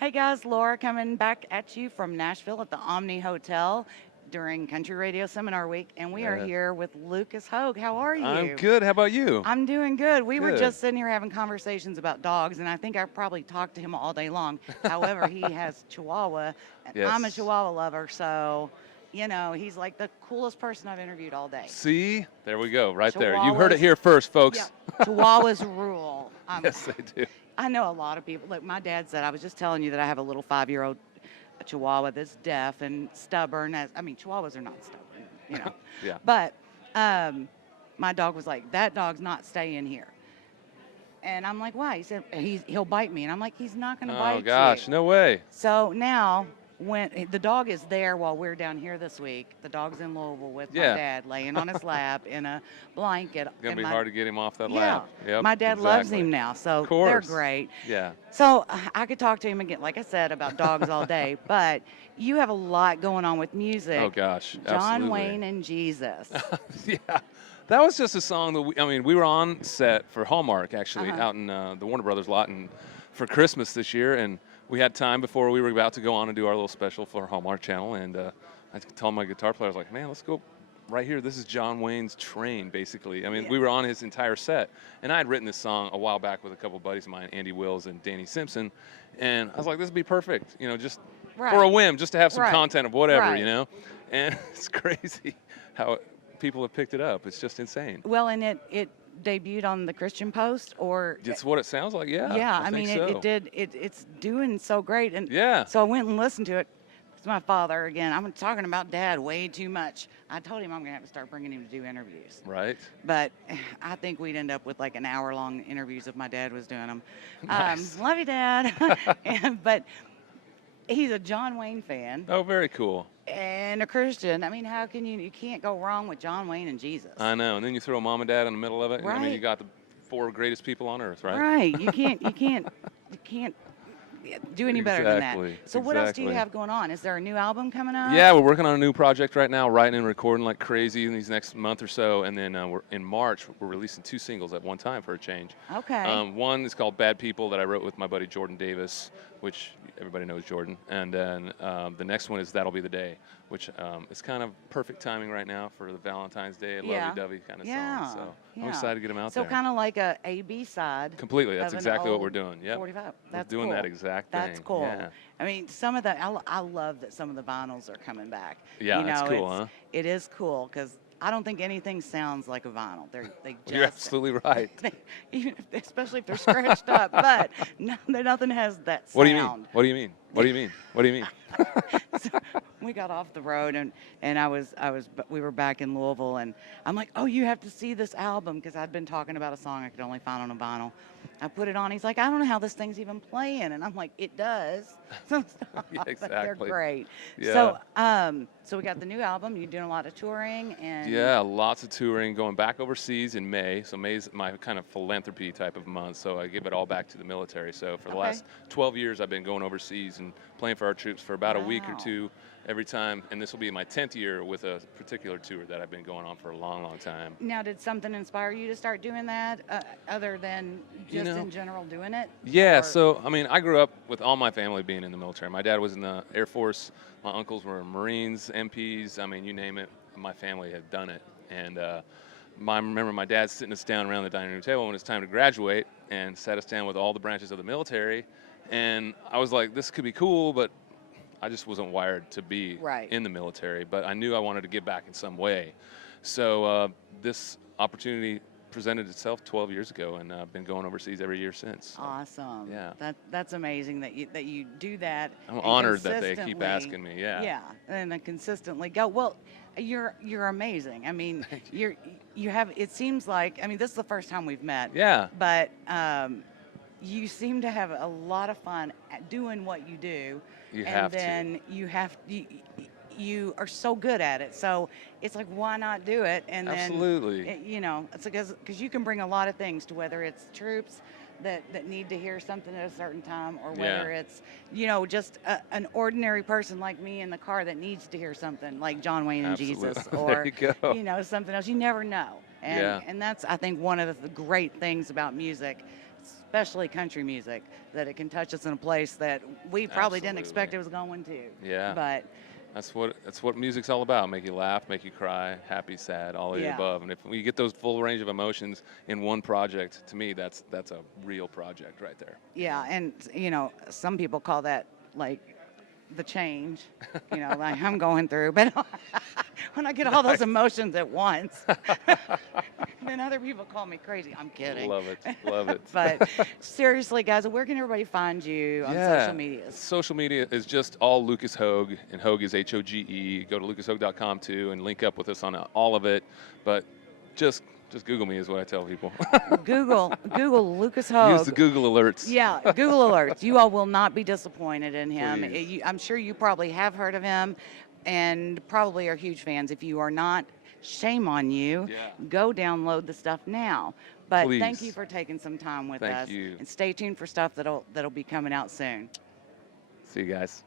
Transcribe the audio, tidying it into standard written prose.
Hey guys, Laura coming back at you from Nashville at the Omni Hotel during Country Radio Seminar Week, and we are Uh, here with Lucas Hoge. How are I'm you? good. How about you? I'm doing good. We were Good. just sitting here having conversations about dogs, and I think I probably talked to him all day long. However, he has Chihuahua, and I'm a Yes. Chihuahua lover, so he's like the coolest person I've interviewed all day. See? There we go. Right there. You heard it Chihuahuas, here first, yeah, folks. Chihuahuas rule. Yes, they do. I know a lot of people. Look, my dad said, I was just telling you that I have a little 5-year-old Chihuahua that's deaf and stubborn. Chihuahuas are not stubborn. Yeah. But my dog was like, that dog's not staying here. And I'm like, why? He said, he'll bite me. And I'm like, he's not going to bite Oh gosh, you. no way. So now, when the dog is there while we're down here this week, the dog's in Louisville with my Yeah. dad, laying on his lap in a blanket. It's gonna and be my, hard to get him off that yeah, lap. Yep. my dad loves exactly. him now, so Of they're course. great. Yeah. So I could talk to him again, like I said, about dogs all day, but you have a lot going on with music. Oh gosh. John absolutely. Wayne and Jesus. Yeah. That was just a song that we were on set for Hallmark actually Uh-huh. out in the Warner Brothers lot and for Christmas this year, and we had time before we were about to go on and do our little special for Hallmark Channel, and I told my guitar player, I was like, man, let's go right here. This is John Wayne's Train, basically. I mean, Yeah. we were on his entire set, and I had written this song a while back with a couple buddies of mine, Andy Wills and Danny Simpson, and I was like, this would be perfect, just Right. for a whim, just to have some Right. content of whatever, Right. And it's crazy how people have picked it up. It's just insane. Well, and it debuted on the Christian Post, or It's what it sounds like, yeah. yeah, I mean, think so. it did. It's doing so great, and Yeah. So I went and listened to it. It's my father again. I'm talking about Dad way too much. I told him I'm gonna have to start bringing him to do interviews, Right. but I think we'd end up with like an hour-long interviews if my dad was doing them. Nice. Love you, Dad. But he's a John Wayne fan Oh, very cool. and a Christian. I mean, how can you can't go wrong with John Wayne and Jesus. I know. And then you throw mom and dad in the middle of it. I mean, Right. you got the 4 greatest people on earth, right? Right. You can't do any better than that. Exactly, So what else do you exactly. have going on? Is there a new album coming out? Yeah, we're working on a new project right now, writing and recording like crazy in these next month or so. And then in March, we're releasing 2 singles at one time for a change. Okay. One is called Bad People that I wrote with my buddy Jordan Davis, which everybody knows Jordan. And then the next one is That'll Be the Day, which is kind of perfect timing right now for the Valentine's Day, Yeah. lovey-dovey kind of Yeah, song. So yeah. I'm excited to get them out So there. kind of like a B side. Completely. That's of an exactly what old we're doing. Yep. 45. That's We're doing cool. that exact thing. That's cool. Yeah. I mean, some of the I love that some of the vinyls are coming back. Yeah, you know, that's cool, huh? It is cool because I don't think anything sounds like a vinyl. They just You're absolutely right. especially if they're scratched up. But nothing has that sound. What do you mean? What do you mean? What do you mean? What do you mean? So we got off the road and we were back in Louisville and I'm like, oh, you have to see this album because I'd been talking about a song I could only find on a vinyl. I put it on. He's like, I don't know how this thing's even playing, and I'm like, it does. Yeah, But they're exactly. great. Yeah. So we got the new album. You're doing a lot of touring and Yeah, lots of touring, going back overseas in May. So May's my kind of philanthropy type of month, so I give it all back to the military. So for the Okay. last 12 years, I've been going overseas and playing for our troops for about a week or Wow. 2 every time. And this will be my 10th year with a particular tour that I've been going on for a long, long time. Now, did something inspire you to start doing that other than just You know, in general doing it? Yeah, Or- so I mean, I grew up with all my family being in the military. My dad was in the Air Force. My uncles were Marines, MPs. I mean, you name it. My family had done it. And I remember my dad sitting us down around the dining room table when it was time to graduate and sat us down with all the branches of the military. And I was like, this could be cool, but I just wasn't wired to be Right. in the military. But I knew I wanted to give back in some way. So this opportunity presented itself 12 years ago, and I've been going overseas every year since. So Awesome. Yeah. That's amazing that you do that. I'm and honored that they keep consistently- asking me. Yeah. Yeah, and then consistently go. Well, you're amazing. I mean, you have. It seems like. I mean, this is the first time we've met. Yeah. But you seem to have a lot of fun at doing what you do. You and have to. then you are so good at it. So it's like, why not do it? And Absolutely. then, it's because you can bring a lot of things to whether it's troops that need to hear something at a certain time, or whether Yeah. it's, just an ordinary person like me in the car that needs to hear something like John Wayne and Absolutely. Jesus, There or, you go. something else. You never know. And, Yeah. and that's, I think, one of the great things about music. especially country music, that it can touch us in a place that we probably didn't expect it was going to. Yeah. But That's what music's all about. Make you laugh, make you cry, happy, sad, all of the yeah. above. And if we get those full range of emotions in one project, to me, that's a real project right there. Yeah, and some people call that like the change, like I'm going through. But when I get all those emotions at once, then other people call me crazy. I'm kidding. Love it, love it. But seriously, guys, where can everybody find you on social media? Social media is just all Lucas Hoge, and Hoge is Hoge. Go to lucashoge.com too and link up with us on all of it. But just Google me is what I tell people. Google Lucas Hoge. Use the Google alerts. Yeah, Google alerts. You all will not be disappointed in him. Please. I'm sure you probably have heard of him and probably are huge fans. If you are not, shame on you. Yeah. Go download the stuff now. But Please. thank you for taking some time with us. Thank you. And stay tuned for stuff that'll be coming out soon. See you guys.